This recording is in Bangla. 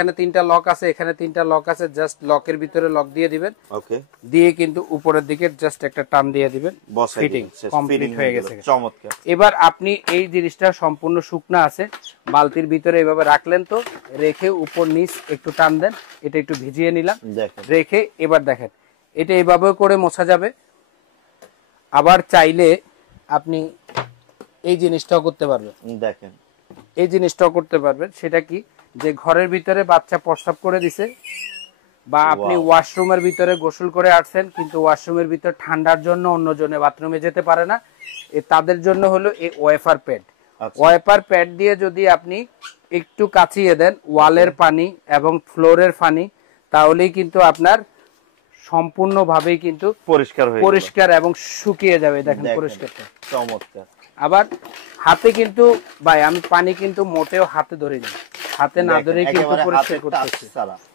এখানে 3টা লক আছে, এখানে 3টা লক আছে, জাস্ট লকের ভিতরে লক দিয়ে দিবেন। ওকে, দিয়ে কিন্তু উপরের দিকে জাস্ট একটা টান দিয়ে দিবেন, ফিটিং কমপ্লিট হয়ে গেছে। চমৎকার। এবার আপনি এই জিনিসটা সম্পূর্ণ শুকনা আছে, বালতির ভিতরে এইভাবে রাখলেন, তো রেখে উপর নিচ একটু টান দেন, এটা একটু ভিজিয়ে নিলাম, রেখে এবার দেখেন এটা এইভাবে করে মোছা যাবে। আবার চাইলে আপনি এই জিনিসটাও করতে পারবেন, দেখেন এই জিনিসটাও করতে পারবেন। সেটা কি, যে ঘরের ভিতরে বাচ্চা প্রস্রাব করে দিছে, বা আপনি ওয়াশরুমের ভিতরে গোসল করে আসছেন, কিন্তু ওয়াশরুমের ভিতর ঠান্ডার জন্য অন্যজনে বাথরুমে যেতে পারে না, তাদের জন্য হলো এই ওয়াইপার প্যাড। ওয়াইপার প্যাড দিয়ে যদি আপনি একটু কাচিয়ে দেন ওয়ালের পানি এবং ফ্লোরের পানি, তাহলেই কিন্তু আপনার সম্পূর্ণভাবেই কিন্তু পরিষ্কার এবং শুকিয়ে যাবে। দেখেন পরিষ্কারটা চমৎকার। আবার হাতে কিন্তু ভাই আমি পানি কিন্তু মোটেও হাতে ধরিনি, হাতে না ধরে কিন্তু পরিষ্কার করতেছি।